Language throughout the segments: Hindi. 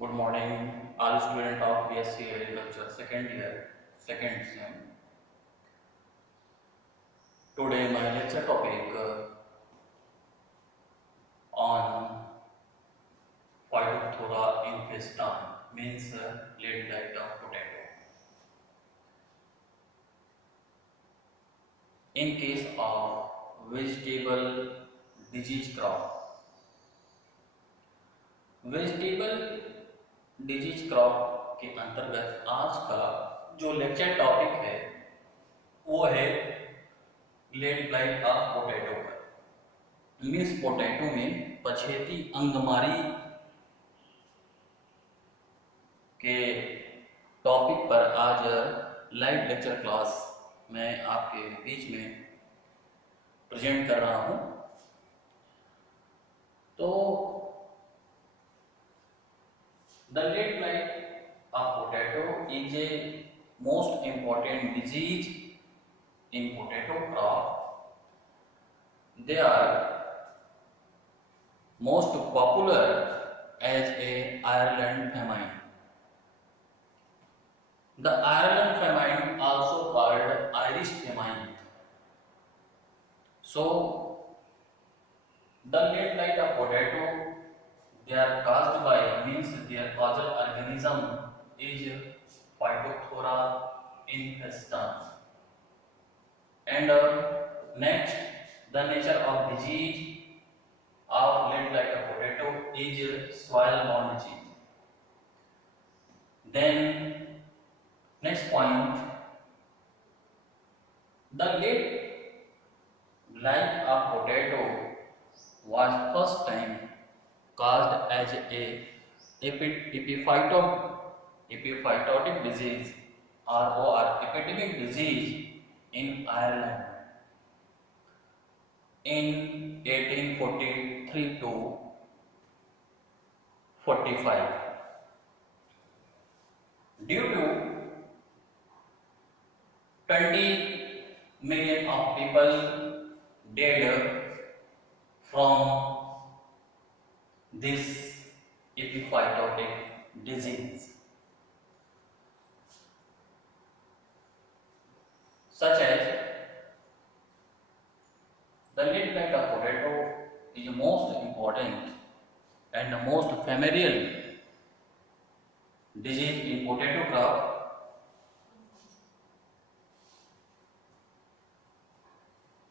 Good morning, all students of BSc Agriculture second year, second sem. Today my lecture topic on Phytophthora infestan means lead blight of potato. In case of vegetable disease crop, vegetable disease crop के अंतर्गत आज का जो लेक्चर टॉपिक है वो है लेड ब्लाइट ऑफ पोटैटो पर। मीन्स पोटैटो में पछेती अंगमारी के टॉपिक पर आज लाइव लेक्चर क्लास मैं आपके बीच में प्रेजेंट कर रहा हूं। तो the lead blight of potato is a most important disease in potato crop. They are most popular as a Ireland famine. The Ireland famine, also called Irish famine. So, the lead blight of potato, they are caused by, means their causal organism is Phytophthora infestan. And next, the nature of disease of lead blight of potato is soil-borne disease. Then next point, the lead blight of potato was first time caused as a epiphytotic disease or epidemic disease in Ireland in 1843 to 45. Due to 20 million of people dead from this epiphytotic disease, such as the lead blight of potato is the most important and the most familiar disease in potato crop.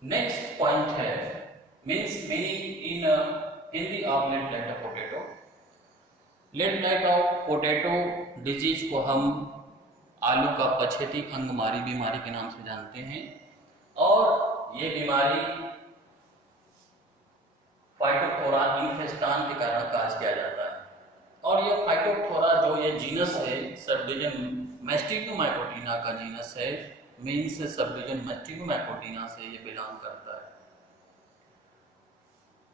Next point है means meaning in Hindi of late blight of potato. Late blight of potato disease को हम आलू का पछेती अंगमारी बीमारी के नाम से जानते हैं और ये बीमारी फाइटोफथोरा इन्फेस्टान के कारण काज किया जाता है। और ये फाइटोफथोरा जो ये जीनस है, सब डिवीजन मैस्टिगोमाइकोटिना का जीनस है, मीन्स सब डिवीजन मैस्टिगोमाइकोटिना से ये बिलोंग करता है।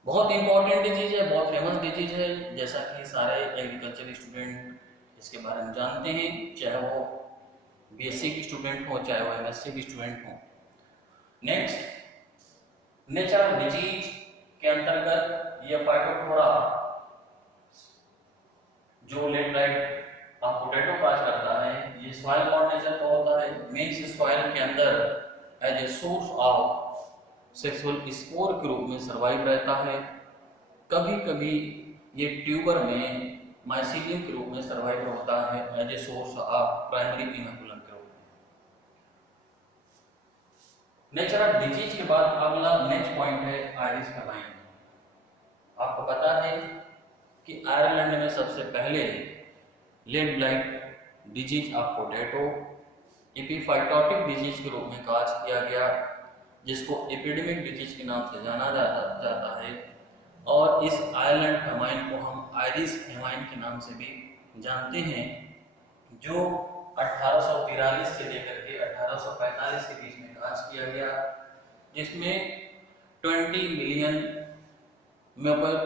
बहुत इंपॉर्टेंट डिजीज है, बहुत फेमस डिजीज है, जैसा कि सारे एग्रीकल्चर स्टूडेंट इसके बारे में जानते हैं, चाहे वो बीएससी की स्टूडेंट हो चाहे वो एमएससी की स्टूडेंट हो। नेक्स्ट, नेचर ऑफ डिजीज के अंतर्गत ये फाइटोफथोरा जो लेड ब्लाइट ऑफ पोटैटो काज करता है, ये सॉइल बॉर्न नेचर का होता है। मीन्स सॉइल के अंदर as a source of sexual spore के रूप में सर्वाइव रहता है। कभी कभी ये ट्यूबर में माइसीलियम के रूप में सर्वाइव होता है as a source of primary inoculum के रूप में। नेचर ऑफ डिजीज के बाद अगला नेक्स्ट पॉइंट है आयरिश फेमाइन। आपको पता है कि आयरलैंड में सबसे पहले late blight disease of potato epiphytotic disease के रूप में काज किया गया, जिसको एपिडेमिक डिजीज के नाम से जाना जाता है। और इस आयरलैंड फेमाइन को हम आयरिश फेमाइन के नाम से भी जानते हैं, जो 1843 से लेकर के 1845 के बीच में काज किया गया, जिसमें 20 मिलियन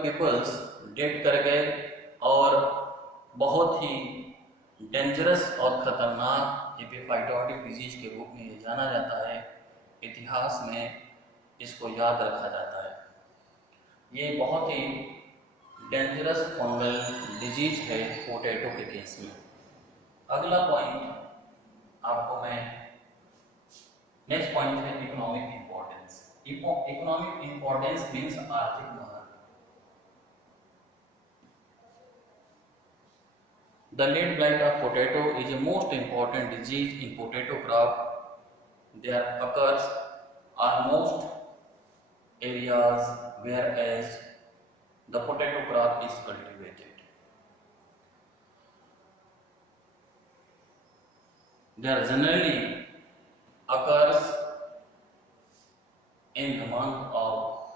पीपल्स डेड कर गए और बहुत ही डेंजरस और खतरनाक एपिफाइटोटिक डिजीज के रूप में ये जाना जाता है। इतिहास में इसको याद रखा जाता है। ये बहुत ही डेंजरस फंगल डिजीज है पोटैटो के केस में। अगला पॉइंट आपको मैं, नेक्स्ट पॉइंट है economic importance. Economic importance means आर्थिक महत्व। The lead blight of potato is a most important disease in potato crop. There occurs almost areas whereas the potato crop is cultivated. There generally occurs in the month of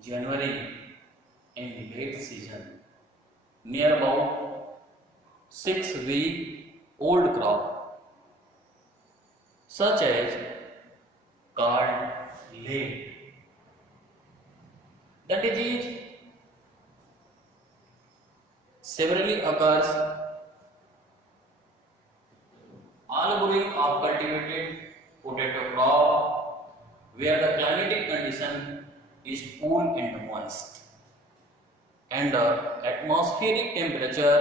January in late season, near about 6-week old crop such as called late. The disease severely occurs all of cultivated potato crop where the climatic condition is cool and moist and the atmospheric temperature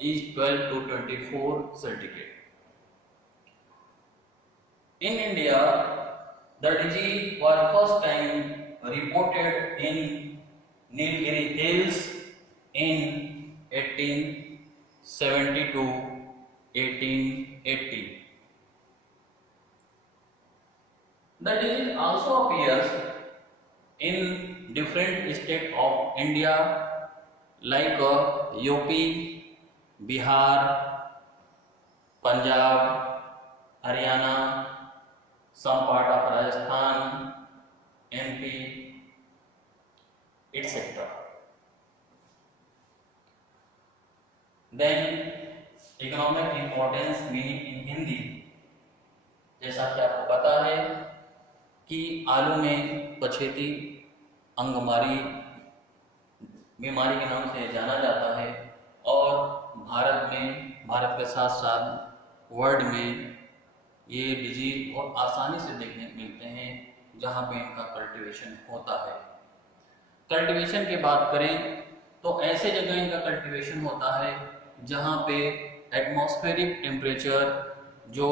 is 12 to 24 centigrade. In India, the disease was first time reported in Nilgiri Hills in 1870 to 1880. The disease also appears in different states of India like UP, Bihar, Punjab, Haryana, some part of Rajasthan, MP, etc. Then economic importance meaning in Hindi, जैसा कि आपको पता है कि आलू में पछेती अंगमारी बीमारी के नाम से जाना जाता है और भारत के साथ साथ वर्ल्ड में ये डिजीज बहुत आसानी से देखने को मिलते हैं जहाँ पे इनका कल्टीवेशन होता है। कल्टीवेशन की बात करें तो ऐसे जगह इनका कल्टीवेशन होता है जहाँ पे एटमॉस्फेरिक टेम्परेचर जो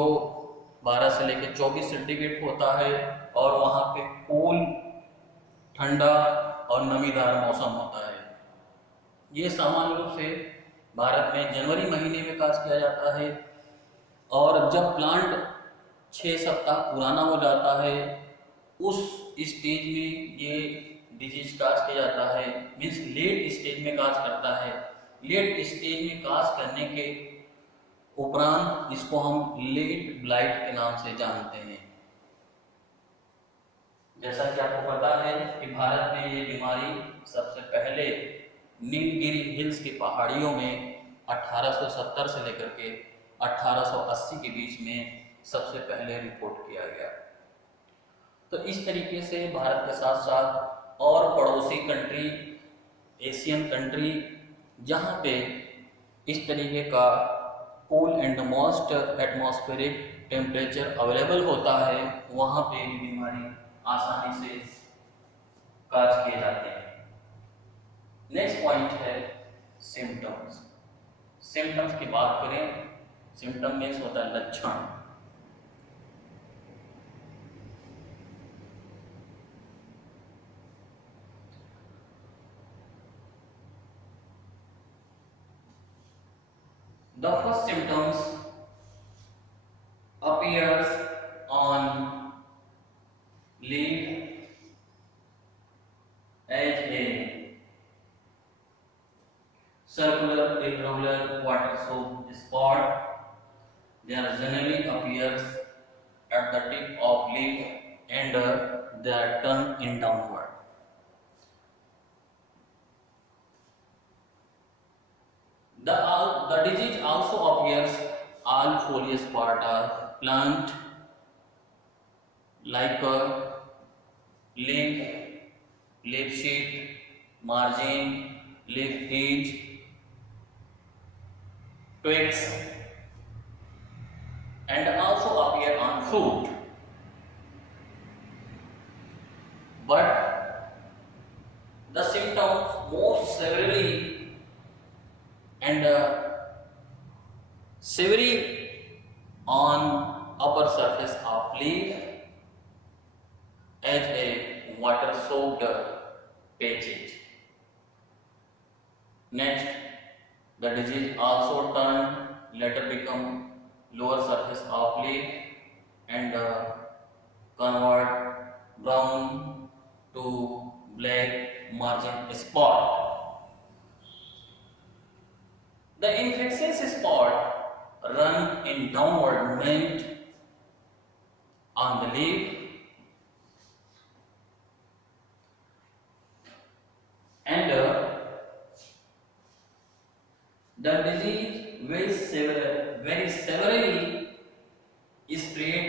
12 से लेकर 24 सेंटीग्रेड होता है और वहाँ पे कूल, ठंडा और नमीदार मौसम होता है। ये सामान्य रूप से भारत में जनवरी महीने में काश किया जाता है और जब प्लांट 6 सप्ताह पुराना हो जाता है उस स्टेज में ये डिजीज काश किया जाता है, मीन्स लेट स्टेज में काश करता है। लेट स्टेज में काश करने के उपरांत इसको हम लेट ब्लाइट के नाम से जानते हैं। जैसा कि आपको पता है कि भारत में ये बीमारी सबसे पहले नीलगिरी हिल्स की पहाड़ियों में 1870 से लेकर के 1880 के बीच में सबसे पहले रिपोर्ट किया गया। तो इस तरीके से भारत के साथ साथ और पड़ोसी कंट्री, एशियन कंट्री जहाँ पे इस तरीके का cool and moist atmospheric temperature available होता है वहाँ पे भी बीमारी आसानी से काज किए जाते हैं। नेक्स्ट पॉइंट है सिम्टम्स। सिम्टम्स की बात करें, सिम्टम मीन्स होता है लक्षण। The first symptoms appears on leaf as a circular irregular water soaked spot. They generally appears at the tip of leaf and they are turned in downward. The disease also appears all foliage part of plant like leaf, leaf sheath, margin, leaf edge, twigs, and also appear on fruit. But the symptoms most severely water soaked patches. Next, the disease also turned later become lower surface of leaf and convert brown to black margin spot. The infectious spot run in downward movement on the leaf and the disease very severely spread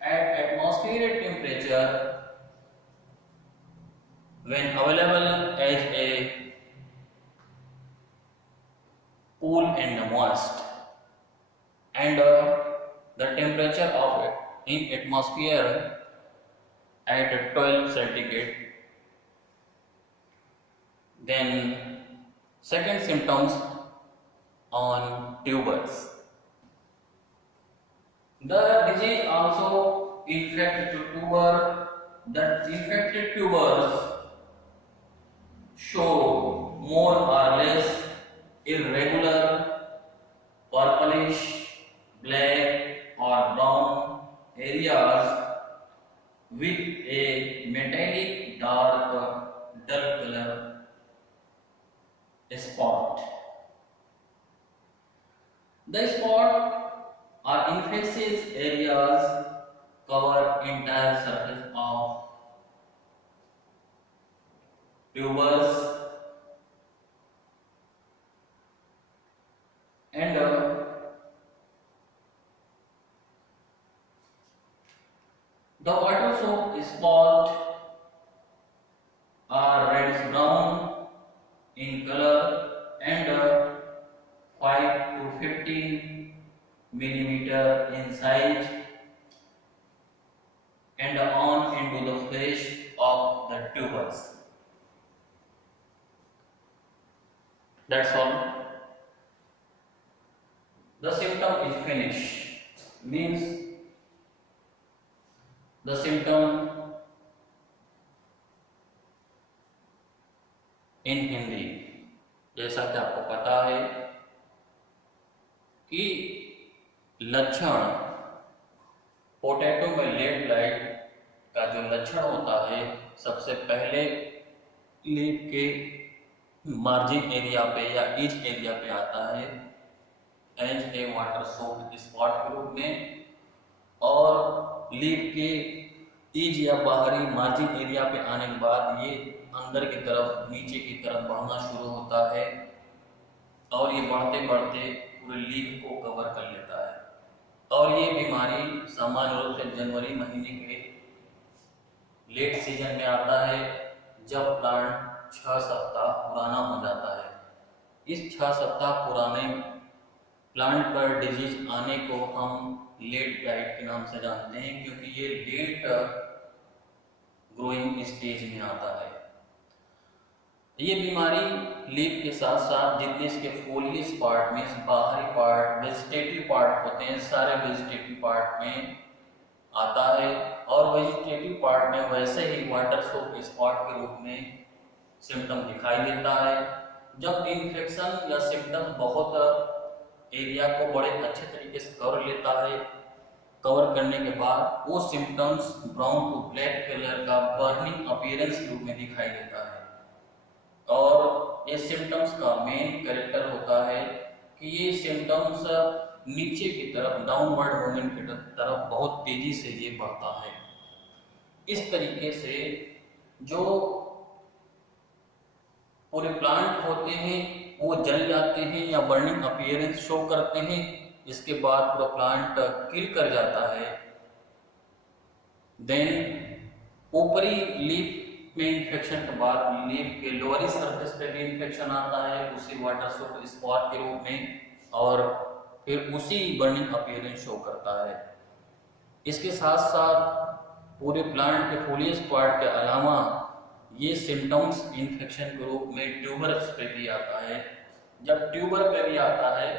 at atmospheric temperature when available as a cool and moist, and the temperature of it in atmosphere at 12 centigrade. Then second symptoms on tubers. The disease also infects the tuber. The infected tubers show more or less irregular purplish, black or brown areas with a metallic dark dull color spot. The spot or infectious areas cover entire surface of tubers and the water soaked spot are reddish brown in color and 5 to 15 millimeter in size and on into the flesh of the tubers. That's all. The symptom is finished, means the symptom in Hindi, जैसा कि आपको पता है कि लक्षण पोटैटो में लेट ब्लाइट का जो लक्षण होता है, सबसे पहले लीफ के मार्जिन एरिया पे या ईच एरिया पे आता है as a water soaked spot के रूप में, और लीफ के ईज या बाहरी मार्जिन एरिया पे आने के बाद ये अंदर की तरफ नीचे की तरफ बढ़ना शुरू होता है और ये बढ़ते बढ़ते पूरे लीफ को कवर कर लेता है। और ये बीमारी सामान्य रूप से जनवरी महीने के लेट सीजन में आता है, जब प्लांट 6 सप्ताह पुराना हो जाता है। इस 6 सप्ताह पुराने प्लांट पर डिजीज आने को हम लेट ब्लाइट के नाम से जानते हैं, क्योंकि ये लेट ग्रोइंग स्टेज में आता है। ये बीमारी लीफ के साथ साथ जितने इसके फोलियस पार्ट में बाहरी पार्ट वेजिटेटिव पार्ट होते हैं, सारे वेजिटेटिव पार्ट में आता है, और वेजिटेटिव पार्ट में वैसे ही वाटर सोक्ड स्पॉट के रूप में सिम्टम दिखाई देता है। जब इन्फेक्शन या सिम्टम बहुत एरिया को बड़े अच्छे तरीके से कवर लेता है, कवर करने के बाद वो symptoms brown to black colour का बर्निंग अपीयरेंस के रूप में दिखाई देता है। और ये सिम्टम्स का मेन कैरेक्टर होता है कि ये सिम्टम्स नीचे की तरफ डाउनवर्ड मूवमेंट की तरफ बहुत तेजी से ये बढ़ता है। इस तरीके से जो पूरे प्लांट होते हैं वो जल जाते हैं या बर्निंग अपीयरेंस शो करते हैं। इसके बाद पूरा प्लांट किल कर जाता है। देन ऊपरी लीफ में इन्फेक्शन के बाद लीफ के लोअरी सरफेस पे भी इन्फेक्शन आता है उसी वाटर सोक्ड स्पॉट के रूप में, और फिर उसी बर्निंग अपीयरेंस शो करता है। इसके साथ साथ पूरे प्लांट के फोलियस पार्ट के अलावा ये सिम्टम्स इन्फेक्शन के रूप में ट्यूबर्स पे भी आता है। जब ट्यूबर पे भी आता है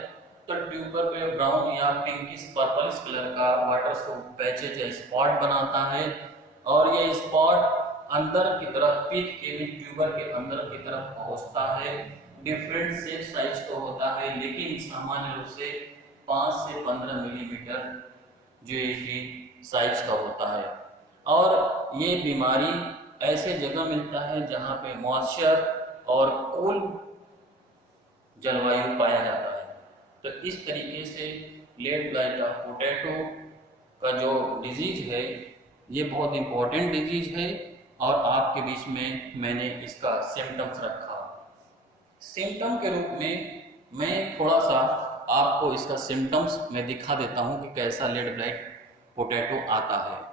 तो ट्यूबर पे ब्राउन या पिंकिश पर्पलिश कलर का वाटर सोक्ड पैचेज या स्पॉट बनाता है, और ये स्पॉट अंदर की तरफ पिच के ट्यूबर के अंदर की तरफ पहुंचता है। डिफरेंट शेप साइज का होता है, लेकिन सामान्य रूप से 5 से 15 मिलीमीटर जो ये साइज का होता है। और ये बीमारी ऐसे जगह मिलता है जहाँ पे मॉइस्चर और कूल जलवायु पाया जाता है। तो इस तरीके से लेट ब्लाइट ऑफ पोटैटो का जो डिजीज है ये बहुत इंपॉर्टेंट डिजीज है, और आपके बीच में मैंने इसका सिम्टम्स रखा। सिम्टम के रूप में मैं थोड़ा सा आपको इसका सिम्टम्स मैं दिखा देता हूँ कि कैसा लेट ब्लाइट पोटैटो आता है।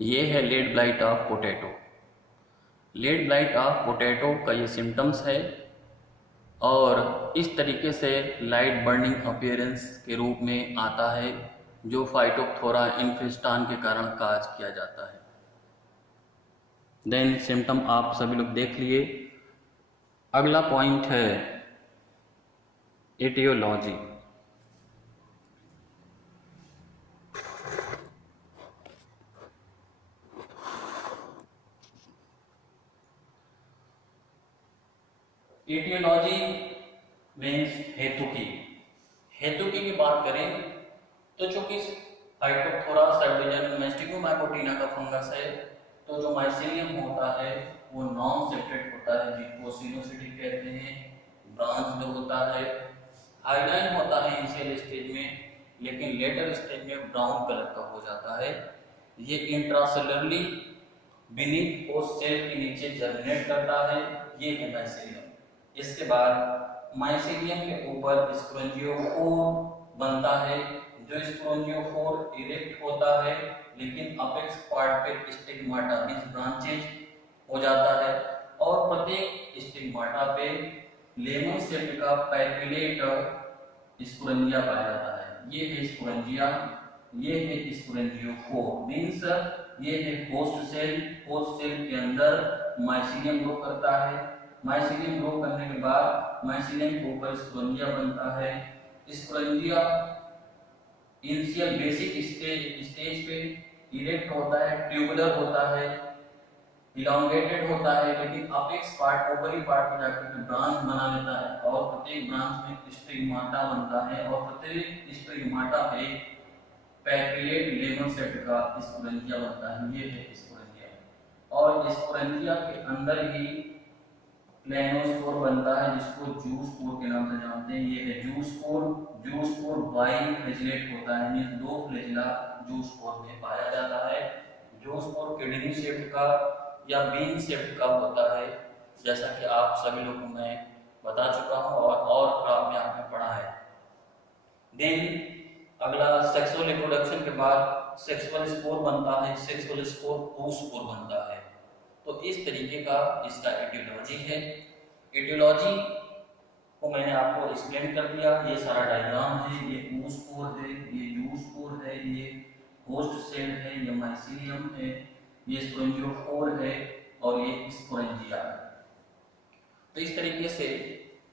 ये है late blight of potato. Late blight of potato का ये सिम्टम्स है, और इस तरीके से लाइट बर्निंग अपीयरेंस के रूप में आता है, जो फाइटोप्थोरा इन्फेस्टान के कारण काज किया जाता है। देन सिम्टम आप सभी लोग देख लिए। अगला पॉइंट है एटियोलॉजी। एटियोलॉजी मीन्स हेतुकी। हेतुकी की बात करें तो चूंकि फाइटोप्थोरा सब डिवीजन में स्टिग्मोमाइकोटिना का फंगस है, तो जो माइसीलियम होता है वो नॉन सेपरेट होता है, जिसको सिनोसिटिक कहते हैं। ब्रांच होता है, हाइलाइन होता है इनिशियल स्टेज में, लेकिन लेटर स्टेज में ब्राउन कलर का हो जाता है। ये इंट्रासेलुलरली बीनीथ होस्ट सेल के नीचे जर्मिनेट करता है। ये है माइसीलियम। इसके बाद माइसीलियम के ऊपर स्पोरेंजियोफोर बनता है, जो स्पोरेंजियोफोर इरेक्ट होता है, लेकिन अपेक्स पार्ट पे स्टिग्माटा मींस ब्रांचेज हो जाता है, और प्रत्येक स्टिग्माटा पे लेमन सेल का पैपिलेट स्पोरेंजिया पाया जाता है। ये है स्पोरेंजिया, ये है स्पोरेंजियोफोर मींस ये है होस्ट सेल। होस्ट सेल के अंदर माइसीलियम ग्रो करता है। माइसीलियम ग्रो करने के बाद माइसीलियम के ऊपर स्पोरेंजिया बनता है। स्पोरेंजिया इनिशियल बेसिक स्टेज पे इरेक्ट होता है, ट्यूबुलर होता है, इलांगेटेड होता है, लेकिन अपेक्स पार्ट ओवरी पार्ट पर जाकर ब्रांच बना लेता है, और प्रत्येक ब्रांच में स्टिग्माटा बनता है, और प्रत्येक स्टिग्माटा पे पैपिलेट लेमन सेट का स्पोरेंजिया बनता है। ये है स्पोरेंजिया, और स्पोरेंजिया के अंदर ही प्लेनोस्पोर बनता है, जिसको जूस्पोर के नाम से जानते हैं। ये है जूस्पोर। जूस्पोर बाई फ्लैजिलेट होता है, मींस दो फ्लैजिला जूस्पोर में पाया जाता है। जूस्पोर किडनी शेप का या बीन शेप का होता है, जैसा कि आप सभी लोगों को मैं बता चुका हूं और क्लास में आपने पढ़ा है। देन अगला सेक्सुअल रिप्रोडक्शन के बाद सेक्सुअल स्पोर बनता है। सेक्सुअल स्पोर oospore बनता है। तो इस तरीके का इसका एटियोलॉजी है। एटियोलॉजी को मैंने आपको एक्सप्लेन कर दिया। ये सारा डायग्राम है, ये oospore है, ये जूस्पोर है, ये होस्ट सेल है, ये माइसीलियम है, ये स्पोरेंजियोफोर है, और ये स्पोरेंजिया है। तो इस तरीके से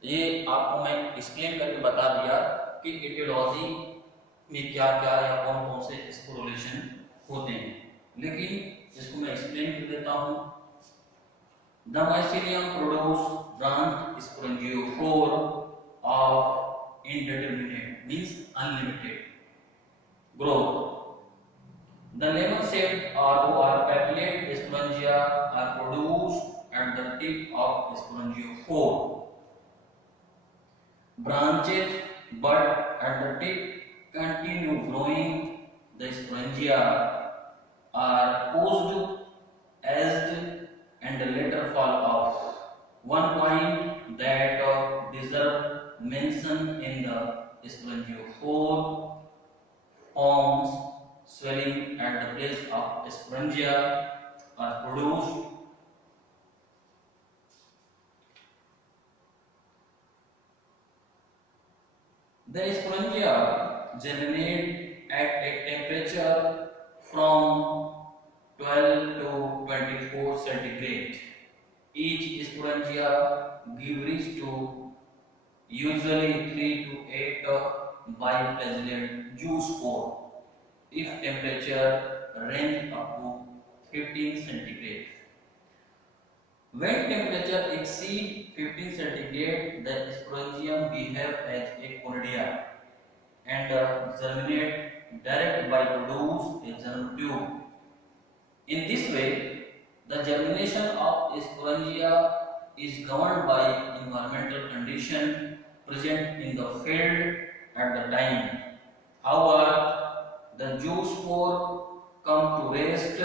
ये आपको मैं एक्सप्लेन करके बता दिया कि एटियोलॉजी में क्या क्या या कौन कौन से स्पोरेशन होते हैं। लेकिन इसको मैं एक्सप्लेन कर देता हूँ। The mycelium produce branch sporangiophore of indeterminate means unlimited growth. The lemon shaped or papillate sporangia are produced at the tip of sporangiophore. Branches but at the tip continue growing. The sporangia are pushed, edged, and later fall off. One point that deserves mention in the sporangiophore forms swelling at the base of sporangia, are produced the sporangia germinate at a temperature from 12 to 24 centigrade. Each sporangia gives rise to usually 3 to 8 biflagellate zoospore if temperature range up to 15 centigrade. When temperature exceeds 15 centigrade, the sporangium behave as a conidia and germinate direct by produce a germ tube. In this way, the germination of sporangia is governed by environmental condition present in the field at the time. However, the zoospore come to rest,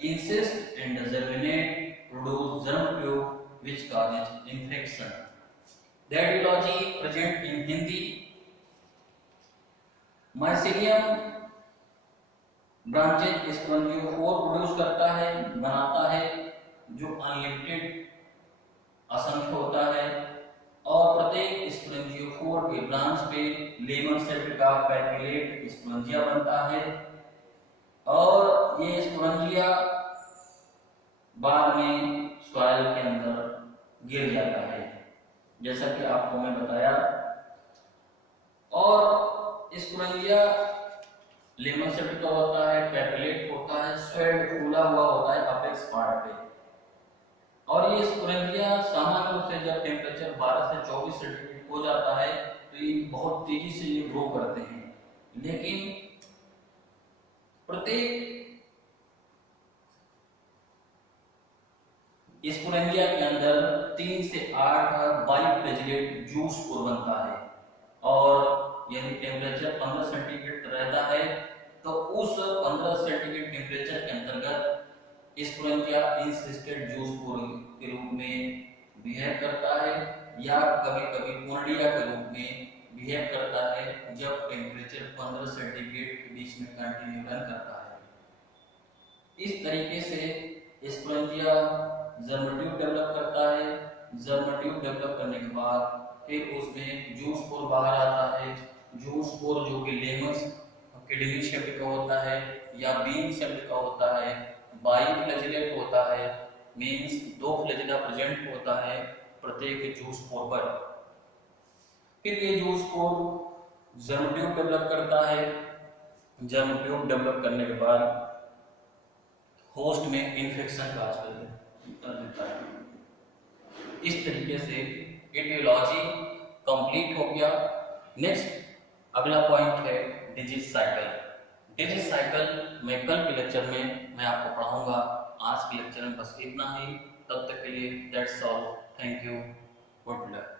insist and germinate, produce germ tube which causes infection. The etiology present in Hindi. Mycelium branches sporangiophore produce करता है, बनाता है, जो अनलिमिटेड असंख्य होता है और प्रत्येक स्पोरेंजियोफोर के ब्रांच पे लेमन सेट का पैपिलेट स्पोरेंजिया बनता है और ये स्पोरेंजिया बाद में सॉइल के अंदर गिर जाता है, जैसा कि आपको मैं बताया। और स्पोरेंजिया लेमन सेट का होता है, पैपिलेट होता है, स्वेल्ड फूला हुआ होता है अपेक्स पार्ट पे। और ये स्पोरेंजिया सामान्य रूप से जब टेम्परेचर 12 से 24 सेंटीग्रेड हो जाता है तो ये बहुत तेजी से ये ग्रो करते हैं, लेकिन प्रत्येक स्पोरेंजिया के अंदर 3 से 8 बाइफ्लैजेलेट जूस्पोर बनता है और यदि टेम्परेचर 15 सेंटीग्रेड रहता है तो उस 15 सेंटीग्रेड टेम्परेचर के अंतर्गत स्पोरेंजिया इंसिस्टेड जूस्पोर के रूप में बिहेव करता है या कभी-कभी कोनिडिया के रूप में बिहेव करता है जब टेम्परेचर 15 सेंटीग्रेड के बीच में कंटिन्यू रन करता है। इस तरीके से स्पोरेंजिया जर्म ट्यूब डेवलप करता है। जर्म ट्यूब डेवलप करने के बाद फिर उसमें जूस्पोर बाहर आता है। जूस्पोर जो कि लेमस किडनी शेप्ड का होता है या बीन शेप्ड का होता है, बाइफ्लैजेलेट होता है, मींस 2 फ्लैजेला प्रेजेंट होता है प्रत्येक जूस्पोर पर। फिर ये जूस्पोर जर्म ट्यूब डेवलप करता है। जर्म ट्यूब डेवलप करने के बाद होस्ट में इन्फेक्शन काज कर देता है। इस तरीके से एटियोलॉजी कंप्लीट हो गया। नेक्स्ट अगला पॉइंट है डिजीज साइकिल। डिजीज साइकिल मैं कल के लेक्चर में मैं आपको पढ़ाऊंगा। आज के लेक्चर में बस इतना ही। तब तक के लिए that's all. Thank you, good luck.